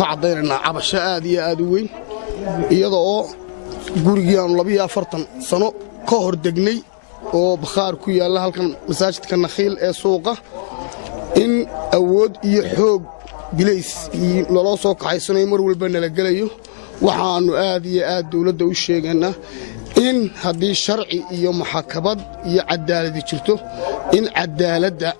ka cadaynaynaa cabasho aad iyo aad u weyn iyadoo gurigii aanu 42 sano ka hor degnay oo bakhaar ku yaalla halkan masaajidka Nakhiil ee suuqa in awood iyo xoog bilays loo soo kaxaysanayo mar walba nala galayo waxaanu aad iyo aad dawladda u sheegaynaa in haddii sharci iyo maxkamad iyo cadaalad jirto in cadaaladda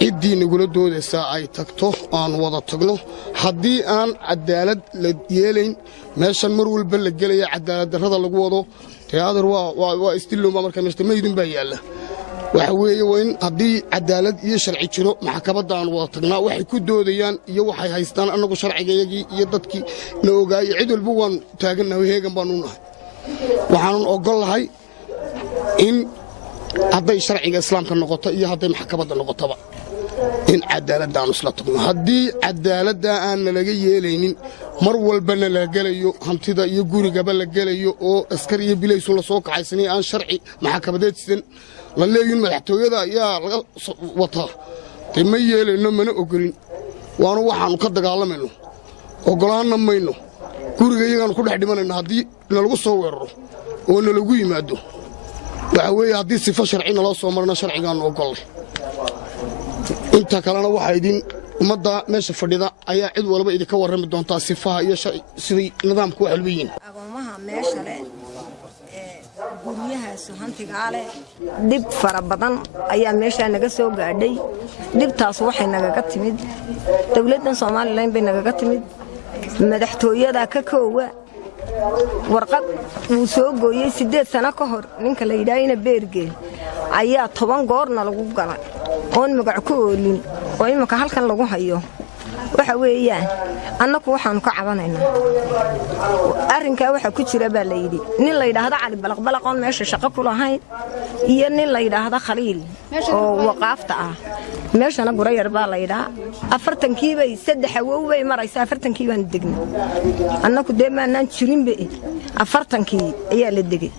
ciddii nagula doodaysaa ay tagto aan wada tagno haddii aan cadaalad la yeelayn meeshan mar walba la gelaya cadaalad darrada lagu wado teaadar waa istillooma marka meeshta maydin baa yaalla waxa weeye waa in haddii cadaalad iyo sharci jiro maxkamadda aan wada tagnaa waxay ku doodayaan iyo waxay haystaan annagu sharcigayagii iyo dadkii na ogaayay cid walba waan taagannahay heegan baanu nahay waxaanan ogolahay in hadday sharciga islaamka noqoto iyo hadday maxkamadda noqotoba in cadaaladda aan isla tagno haddii cadaaladda aan nalaga yeelaynin mar walbana la gelayo hantida iyo gurigaba la gelayo oo askar iyo bilaysu la soo kaxaysanay aan sharci maxkamadeedsan la leeyin madaxtooyada ayaa laga wataa ma yeelayno mana ogolin waana waxaanu ka dagaalamayno ogolaanna mayno guriga iyagaanu ku dhex dhimanayno haddii nalagu soo weeraro oo nalagu yimaado waxa weeye haddii sifo sharci naloo soo marna sharcigaanu ogollay inta kalena waxaa idin ummadda meesha fadhida ayaa cid walba idinka warrami doontaa sifaha iyo sidii nidaamku wax walba yihiin agoomaha meesha leh guryahaas hantigaa leh dhib fara badan ayaa meeshaa naga soo gaadhay dhibtaas waxay nagaga timid dawladdan Soomaaliland bay nagaga timid madaxtooyada ka koowa warqad uu soo gooyay 8 sano ka hor ninka la yiraahdo Beergeel ayaa 10 goorna lagu galay oo magac ku oolin oo imika halkan lagu hayo waxa weeyaan annagu waxaan ka cabanaynaa arrinka waxa ku jira baa la yiri nin la yiraahdo Cali Balaq oo meesha shaqo ku lahayn iyo nin la yiraahdo Khaliil oo waqaafta ah meeshana gurayar baa la yiraahdaa 40 bay 3 awow bay maraysaa 40 baan degnay annagu deemanaan jirin bay 40 ayaa la degay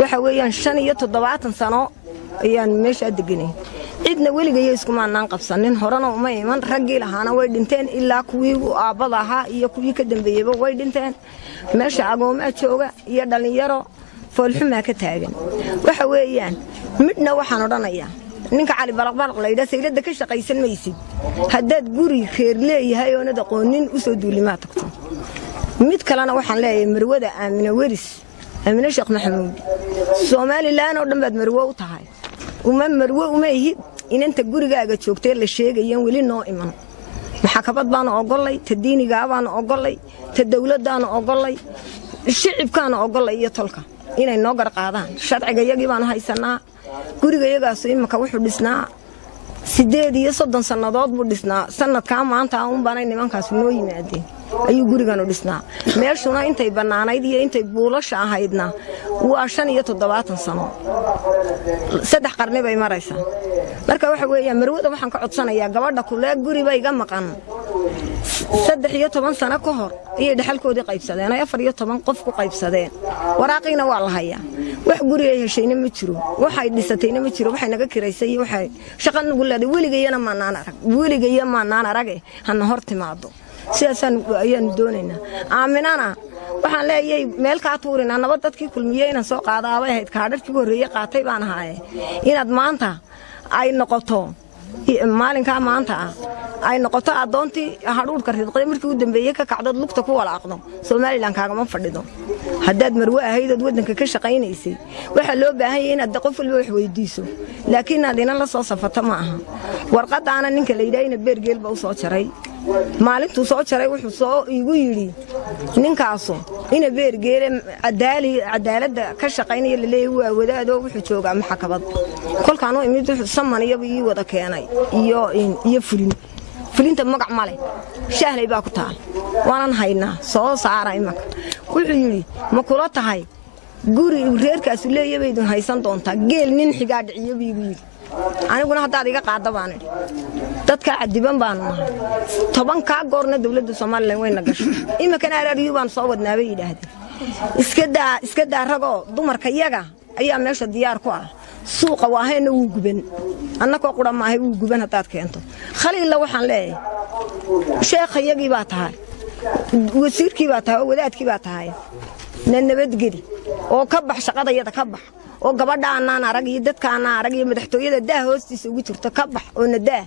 waxa weeyaan 75 sano ayaan meesha deganay cidna weligeey isku maanaan qabsanin horena uma iman ragii lahaana way dhinteen ilaa kuwii aabada ahaa iyo kuwii ka dambeeyayba way dhinteen meesha agooma jooga iyo dhalinyaro foolxuma ka taagan waxa weeyaan midna waxaan odhanayaa ninka Cali Balaq la yiraahdo saylada ka shaqaysan maysid haddaad guri reer leeyahay oo nadaqoonin u soo duulimaa tagto mid kalena waxaan leeyahay marwada Aamina Waris Aamina Sheekh Maxamuud Soomaaliland oo dhan baad marwo u tahay marwo uma ihid inanta gurigaaga joogtay la sheegayeen weli noo iman maxkamad baan ogolay ta diiniga baan ogolay ta dawladdan ogolay shicibkaan ogolay iyo tolka inay noo gar qaadaan sharciga yagii baan haysanaa guriga yagaas imika wuxuu dhisnaa 8 sanadood buu dhisnaa sanadka maanta aan baanay nimankaas noo yimaadeen ayuu gurigan u dhisnaa meeshuna intay banaanayd iyo intay buulasha ahaydna waa 75 sano 3 qarni bay maraysaa marka waxa weeyaan marwada waxaan ka codsanayaa gabadha kule guri bay iga maqan 13 sano ka hor iyo dhaxalkoodii qaybsadeen 14 qof ku qaybsadeen waraaqina waa la hayaa wax guri ay heshayna ma jiro waxay dhisatayna ma jiro waxay naga kireysay waxay shaqan ugu leedahay weligayna maanaan arag hana hor timaado siyaasaan ayaan doonaynaa aaminana waxaan leeyahay meel ka tuurina nabad dadkii kulmiyayna soo qaadaabay ahayd kaadhadkii horeeyay qaatay baan ahaay inaad maanta ay noqoto maalinka maanta ay noqoto adoontii hadhuudhka ridqay markii u dambeeyay ka kacdad lugta ku walaaqdo Soomaaliland kaagama fadhido haddaad marwo ahayd wadanka ka shaqaynaysay waxa loo baahan yahay inaad qof walba wax weydiiso laakiin aadina la soo safato ma aha warqadaana ninka la yiraahdo Beergeel baa u soo jaray maalintuu soo jaray wuxuu soo igu yiri ninkaaso ina Beergeel cadaaladda ka shaqaynaya la leeyahay waa wadaado wuxuu joogaa maxkamad kolkaan oo imid wuxuu samaniyo ii wada keenay iyo fulinta magac male shahlay baa ku taal waanan haynaa soo saara imaka wuxuu yiri ma kula tahay guri reerkaas leeyahay idin haysan doontaa geel nin xigaa dhiciyo biibi aniguna hadda adiga qaadabaan dadka cadiban baan nahay 10 ka goorna dawladda Soomaaliland way nagasho imaka araariyo baan soo wadnaabay yiraahday iska daa rago dumarka iyaga ayaa meesha diyaar ku ah suuqa waahayna uu guban annagoo qura maahay uu guban hadaad keento Khaliil waxaan leeyahay sheekh yagii baa tahay wasiirkii baa tahay oo wadaadkii baa tahay nabadgeli oo ka bax shaqadayada ka bax oo gabadha aanaan arag iyo dadka aanaan arag iyo madaxtooyada daa hoostiisa ugu jirto ka bax oo nadaa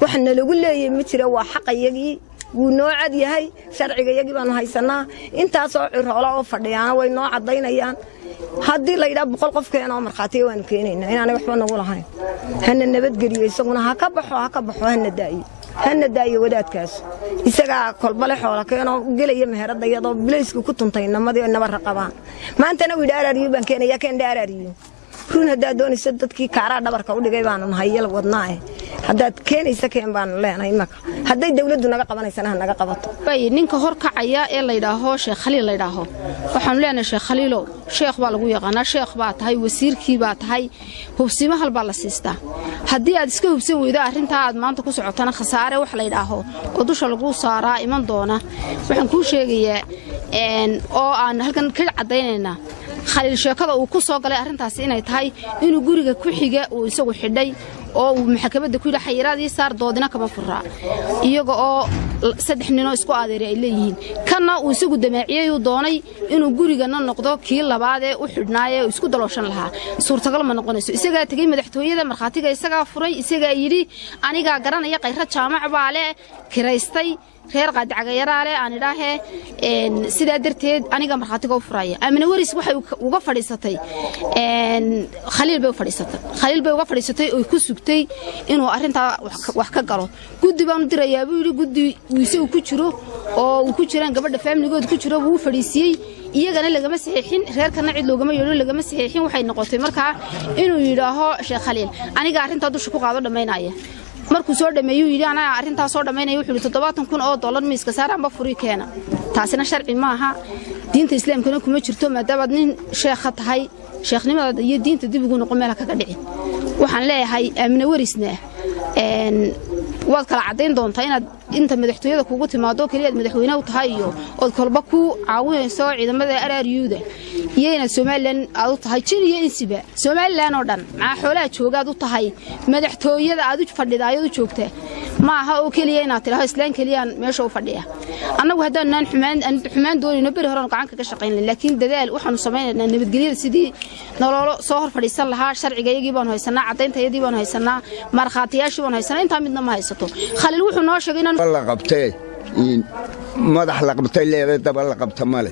waxna lagu leeyahay ma jira waa xaqayagii wuu noo cad yahay sharcigayagii baanu haysanaa intaasoo ciroola oo fadhiyaan way noo cadaynayaan haddii la yidhaa 100 qof keenoo markhaatiga waanu keenaynaa inaanay waxba nagu lahayn hana nabadgeliyo isaguna ha ka baxo hana daayo wadaadkaas isagaa kolbale xoola keenoo gelaya meherada iyadoo bilaysku ku tuntay namadii nabar qabaan maantana wii dhaaraariyo baan keenaya keen dhaaraariyo run haddaad doonayso dadkii kaaraa dhabarka u dhigay baanu nahay yal wadnaa haddaad keenaysa keen baanu leenahay imaka hadday dawladdu naga qabanaysana ha naga qabato ninka hor kacaya ee la yidhaaho sheekh khaliil la yidhaaho waxaanu leenahay sheekh khaliilow sheekh baa lagu yaqaanaa sheekh baa tahay wasiirkii baa tahay hubsimo hal baa la siistaa haddii aad iska hubsan weydo arrintaa aad maanta ku socotana khasaare wax la yidhaaho oo dusha lagu saaraa iman doona waxaan kuu sheegayaa oo aan halkan ka caddaynaynaa khaliil sheekada uu ku soo galay arrintaasi inay tahay inuu guriga ku xiga uu isagu xidhay oo uu maxkamadda ku yidhi xayiraadii saar doodina kama furaa iyaga oo 3 ninoo isku adeeray ay leeyihiin kana uu isagu damaaciyay uu doonay inuu gurigana noqdo kii labaad ee u xidhnaayay oo isku dalooshan lahaa suurtagal ma noqonayso isagaa tagay madaxtooyada markhaatiga isagaa furay isagaa yidhi anigaa garanaya qayra jaamac baa le kiraystay reer qaadacagayaraale aan idhaahee sidaa darteed aniga markhaatiga u furaya amina waris waxay uga fadhiisatay khaliil bay uga fadhiisatay oo ku sugtay inuu arrintaa wax ka galo guddi baanu dirayaa buu yidhi guddi isagu ku jiro oo uu ku jiraan gabadha faamiligood ku jiro wuu fadhiisiyey iyagana lagama saxiixin reerkana cid loogama yeedho lagama saxiixin waxay noqotay markaa inuu yidhaaho sheekh khaliil aniga arrintaa dusha ku qaado dhammaynaya markuu soo dhameeyay yiri ana arinta soo dhameynay wuxuu $7,000 miiska saaranba furi keena taasina sharci ma aha diinta islaamkana kuma jirto maadaama nin sheekh tahay sheekhnimada iyo diinta dib ugu noqon meel kaga dhicin waxaan leeyahay amna warisna waad kala cadeyn doontaa inaad inta madaxtooyada kugu timaado kaliya madaxweynaha u tahay iyo oo kolba ku caawinayso ciidamada RRU-da iyo inaad Soomaaliland aad u tahay jiriyo insiba Soomaaliland oo dhan ma xoolaha joogaad u tahay madaxtooyada aad u fadhidaayad u joogtaa ma aha oo kaliya inaad tiraahdo islaan kaliya meesha u fadhiya annagu haddaan xumaan doonayno bari hore gacan ka shaqeyn laakiin dadaal waxaanu sameeynaa nabadgelyada sidii nolol soo hor fadhiisan lahaa sharcigayagii baan haysanaa cadeyntayadii baan haysanaa markhaatiyaashii baan haysanaa inta midna ma haysato khaliil wuxuu noo sheegay inaan la qabtay madax la qabtay leeyahay daba la qabta male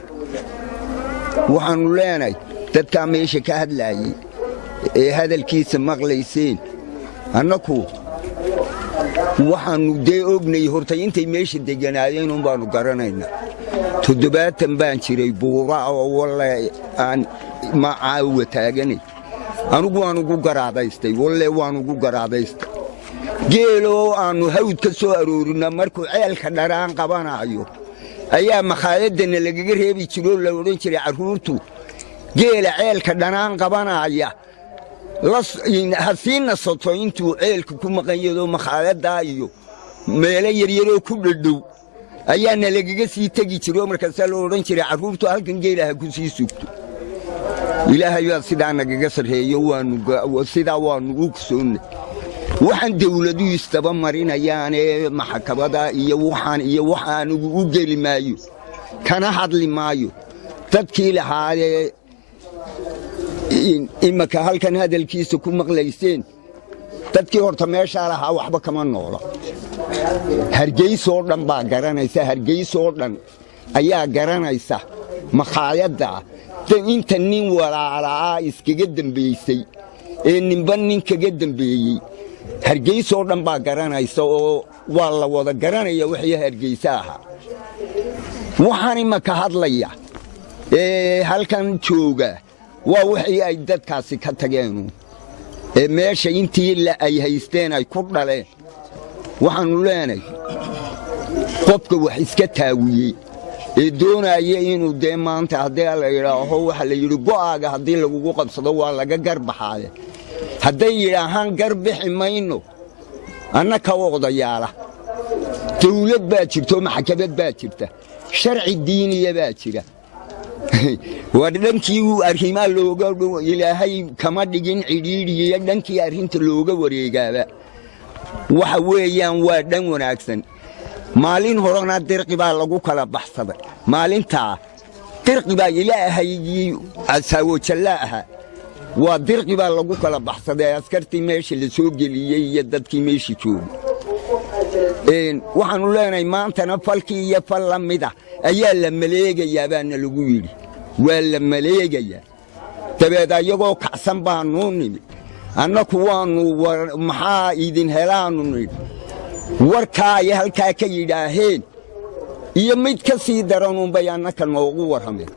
waxaanu leenahay dadka meesha ka hadlaayay ee hadalkiisa maqlayseen annaku waxaanu ognay horta intay meesha deganaayeen un baanu garanaynaa 7 baan jiray buura oo wallahi aan ma caawa taaganay anigu waan ugu garaadaystay wallahi waan ugu garaadaystay geelo aanu hawd ka soo aroorina markuu ceelka dharaan qabanayo ayaa makhaayadana lagaga reebi jiro la oran jiray caruurtu geela ceelka dhanaan qabanaya hasiina soto intuu ceelka ku maqanyado makhaayada iyo meelo yaryaroo ku dhadhow ayaana lagaga sii tegi jiro markaas la oran jiray caruurtu halkan geelaha ku sii sugto ilaahay baa sidaa nagaga sarreeyo waanu u kusoognay waxaan dawladu istaba marinayaan ee maxkamada iyo waxaan u geli maayo kana hadli maayo dadkii lahaayee imaka halkan hadalkiisa ku maqlayseen dadkii horta meesha lahaa waxba kama noola hargeysa oo dhan baa garanaysa hargeysa oo dhan ayaa garanaysa makhaayadda inta nin walaalaa iskaga dambeysay ee ninba nin kaga dambeeyey hargeysa oo dhan baa garanaysa oo waa la wada garanaya wixii hargeysa ahaa waxaan imaka hadlaya ee halkan jooga waa wixii ay dadkaasi ka tageen ee meesha intii ay haysteen ay ku dhaleen waxaanu leenahay qofka wax iska taawiyey ee doonaya inuu dee maanta haddii la yidhaaho waxa la yidhi go'aaga haddii lagugu qabsado waa laga garbaxaaya hadday yidhaahaan garbixi mayno annaka odayaala dawlad baa jirto maxkamad baa jirta sharci diiniya baa jira waa dhankii arrimaha looga ilaahay kama dhigin cidhiidhiya dhankii arrinta looga wareegaaba waxa weeyaan waa dhan wanaagsan maalin horena dirqi baa lagu kala baxsaday maalintaa dirqi baa ilaahayii asaawojalla ahaa waa dirqi baa lagu kala baxsaday askartii meesha la soo geliyey iyo dadkii meeshii joogay waxaannu leenahay maantana falkii iyo fal la mida ayaa la maleegayaa baana lagu yidhi waa la maleegayaa dabeed ayagoo kacsan baannuu nimid annaku waannu maxaa idin helaannu nidhi warkaa ay halkaa ka yidhaaheen iyo mid ka sii daranuunbay annaka noogu warrameen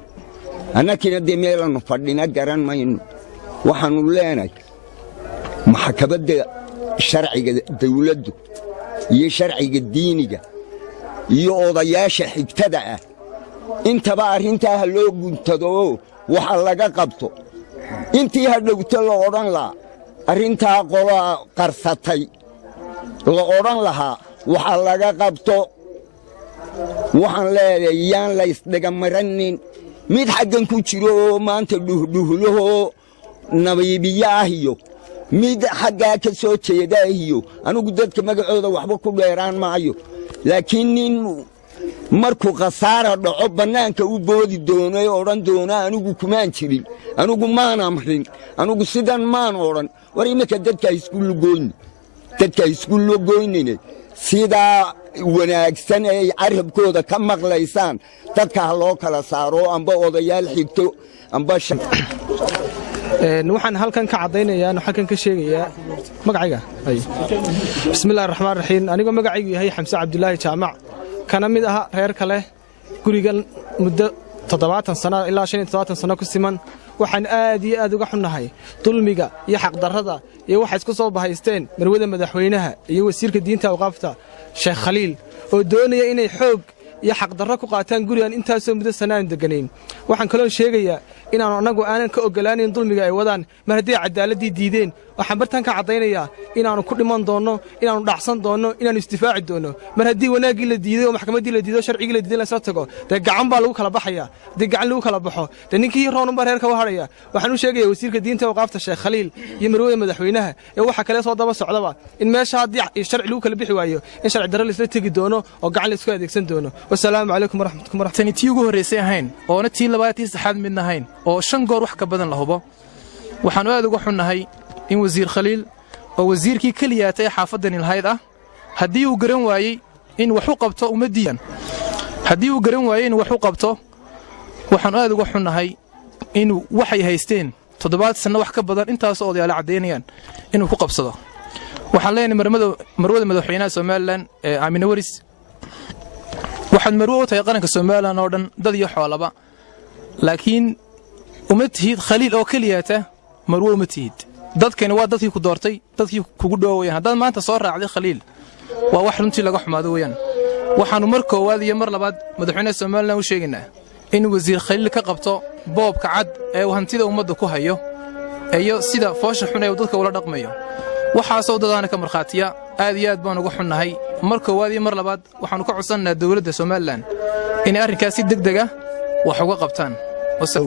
annakina dee meelannu fadhina garan mayno waxaannu leenahay maxkamadda sharciga dawladdu iyo sharciga diiniga iyo odayaasha xigtada ah intaba arrintaa ha loo guntado waxa laga qabto intii ha dhowto la odhan lahaa arrintaa qolaa qarsatay la odhan lahaa waxa laga qabto waxaan leedahay yaan la isdhegamaranin mid xaggan ku jiro oo maanta dhuhdhuhlahoo nabiibiyo ah iyo mid xaggaa ka soo jeeda ah iyo anugu dadka magacooda waxba ku dheeraan maayo laakiin nin markuu khasaara dhaco bannaanka u boodi doono ee odhan doona anigu kumaan jirin anigu maan amrin anigu sidan maan odhan war iminka dadka isku logoynine sidaa wanaagsan ee carabkooda ka maqlaysaan dadka ha loo kala saaro amba odayaal xigto amba waxaan halkan ka caddaynayaa halkan ka sheegayaa magacayga bismillahi raxmaan raxiim anigoo magacaygu yahay xamse cabdulaahi jaamac kana mid aha reer kale gurigan muddo 70 sano ilaa 75 sano ku siman waxaan aad iyo aad uga xunnahay dulmiga iyo xaqdarrada iyo waxa isku soo bahaysteen marwada madaxweynaha iyo wasiirka diinta awqaafta sheekh khaliil oo doonaya inay xoog iyo xaqdarro ku qaataan gurigan intaasoo muddo sanaan deganayn waxaan kaloo sheegayaa inaan anagu aanan ka ogolaanin dulmiga ay wadaan mar haddii cadaaladii diideen waxaan bartaan ka caddaynayaa inaannu ku dhiman doonno inaannu dhacsan doonno inaannu isdifaaci doonno mar haddii wanaaggii la diiday oo maxkamaddii la diiday oo sharcigii la diiday lasla tago dee gacan baa lagu kala baxaya haddii gacan lagu kala baxo dee ninkii roonunbaa reerka u hadhaya waxaan u sheegayaa wasiirka diinta awqaafta sheekh khaliil iyo marwada madaxweynaha ee waxa kale soo daba socdaba in meesha haddii sharci lagu kala bixi waayo in sharci darro laisla tegi doono oo gacan la isku adeegsan doono wasalaamu calaykum waraxmatullahi tani tii ugu horraysay ahayn oona tii labaad tii saxaad midna ahayn oo 5 goor wax ka badan la hubo waxaanu aad uga xunnahay in wasiir khaliil oo wasiirkii kaliyaatay xaafadan lahayd ah haddii uu garan waayey in wax u qabto umadiyan haddii uu garan waayey in wax u qabto waxaanu aad uga xunnahay in waxay haysteen 7 sano wax ka badan intaas oo odayaal cadeynayaan inuu ku qabsado waxaan leenahay marwada madaxweynaha Soomaaliland ee Aamina Waris waxaan marwo u tahay qaranka Soomaaliland oo dhan dad iyo xoolaba laakiin umatihid khaliil oo kaliyaata marwo umatihid dadkani waa dadkii ku doortay dadkii kugu dhoowayaan haddaad maanta soo raacday khaliil waa wax runtii laga xumaado weeyaan waxaanu mar koowaad iyo mar labaad madaxweynaha Soomaaliland u sheegaynaa in wasiir khaliil ka qabto boobka cad ee hantida ummadda ku hayo iyo sida foosha xun ee dadka ula dhaqmayo waxaasoo dadaana ka markhaatiya aad iyo aad baan uga xunnahay mar koowaad iyo mar labaad waxaanu ka codsanaynaa dawladda Soomaaliland inay arrinkaasi degdeg ah wax uga qabtaan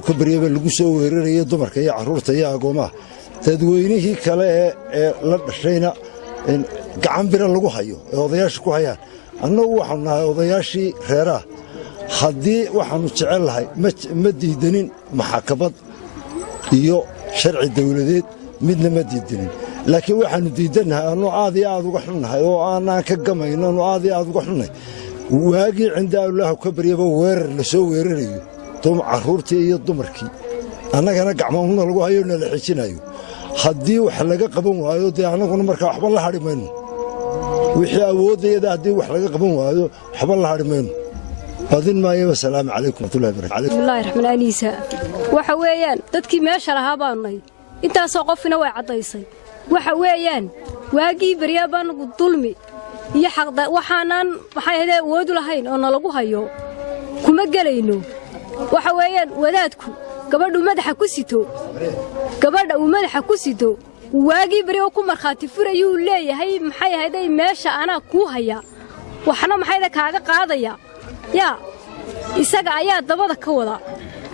ka baryaba lagu soo weerarayo dumarka iyo carruurta iyo agoomaha dadweynihii kale ee la dhashayna gacan bira lagu hayo ee odayaasha ku hayaan annagu waxaanu nahay odayaashii reeraha haddii waxaannu jecel lahay ma diidanin maxkamad iyo sharci dawladeed midna ma diidanin laakiin waxaannu diidannahay annu aad iyo aad uga xunnahay oo aanaan ka gamayno annu aad iyo aad uga xunnahay waagii cinda allaahu ka baryaba weerar la soo weerarayo carruurtii iyo dumarkii annagana gacmahuna lagu hayo na la xijinayo haddii wax laga qaban waayo dee annaguna markaa waxba la hadhi mayno wixii awoodayada haddii wax laga qaban waayo waxba la hadhi mayno badin maayo wasalaamu calaykum waraxmatullahi wabarakatuh bismillaahi raxmaan aniisa waxa weeyaan dadkii meesha lahaa baanu nahay intaasoo qofina way caddaysay waxa weeyaan waagii baryaa baanagu dulmi iyo xaqda waxaanaan maxay ahayd awood lahayn oo nalagu hayo kuma gelayno waxa weeyaan wadaadku gabadhu madaxa ku sito gabadha uu madaxa ku sito waagii bari oo ku markhaati furayuu leeyahay maxay ahayd meesha anaa ku haya waxna maxay kaaga qaadaya yaa isaga ayaa dabada ka wada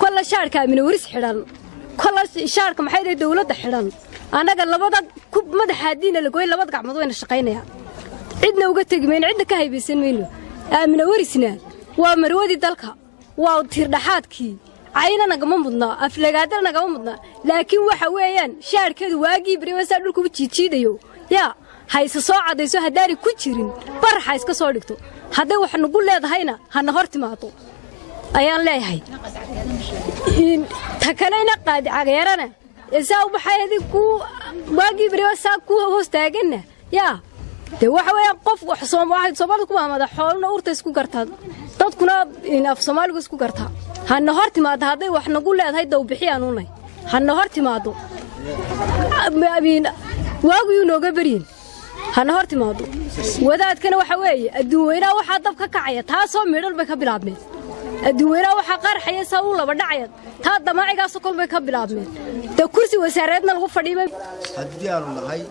kala shaarka Aamina Waris xidhan kala shaarka maxay ahayd dawladda xidhan anaga labada ku madaxa diina la gooy labada gacmood wayna shaqaynaya cidna uga tagmeen cidna ka haybaysan mayno aamina warisna waa marwadii dalka waa tiirdhaxaadkii cayna nagama mudnaa aflagaadana nagama mudnaa laakiin waxa weeyaan shaarkeedu waagii bariwasa dhulku jiijiidayo yaa hayse soo cadayso haddaanay ku jirin baraxa iska soo dhigto hadday wax nagu leedahayna hana hor timaado ayaan leeyahay ta kalena qaadi cageerana isaa u baxay adigu waagii bariwasa ku hoos taaganna yaa de waxa weeyaan qof wax Soomaalidu ku maamada xoolna urta isku gartaa dadkuna in af Soomaaligu isku gartaa hana hor timaado hadday wax nagu leedahay daw bixiyaan unay hana hor timaado waagu nooga bariin hana hor timaado wadaadkana waxa weeye adduunweynaha waxa dab ka kacaya taasoo midhal bay ka bilaabmeen adduunweynaha waxa qarxaya saa u laba dhacaya taa damaacigaas kol bay ka bilaabmeen ta kursi wasaaradna lagu fadhiibay haddii aanu nahay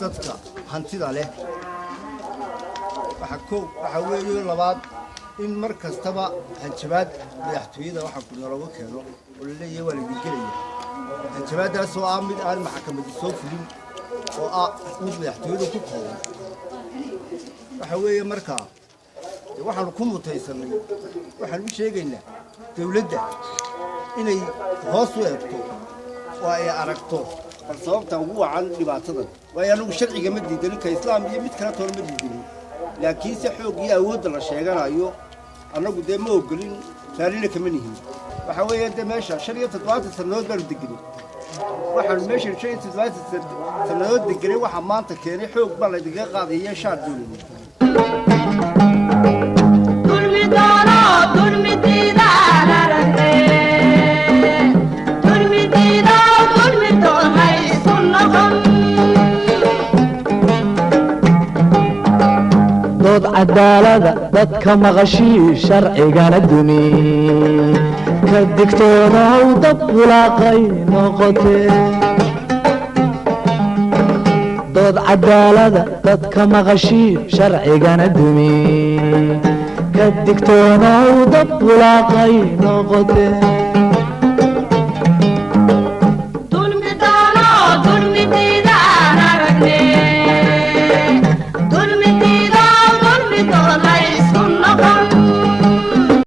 dadka hantida leh waxa weeye labaad in mar kastaba hanjabaad madaxtooyada waxa ku nalaga keeno oo leeyahay waa la digelaya hanjabaadaas oo ah mid aan maxkamadda soo fulin oo ah mid madaxtooyada ku kooban waxa weeye markaa waxaanu ku mutaysanay waxaan u sheegaynaa dawladda inay hoos u eegto oo ay aragto bal sababta ugu wacan dhibaatadan waayo anagu sharciga ma diidanin ka islaam iyo mid kale toona ma diidanin laakiin si xoog iyo awoodda la sheeganayo annagu dee ma ogolin raallina kama nihin waxa weeye dee meesha 75 sannadood baanu deganay waxaanu meesha 75 sannadood deganay waxa maanta keenay xoog baa la diga qaadaya shaar dawladda dood cadaalada dadka maqashii sharcigana dumi ka digtoonow dad wulaaqay noqotee dood cadaalada dadka maqashii sharcigana dumi ka digtoonow dad wulaaqay noqotee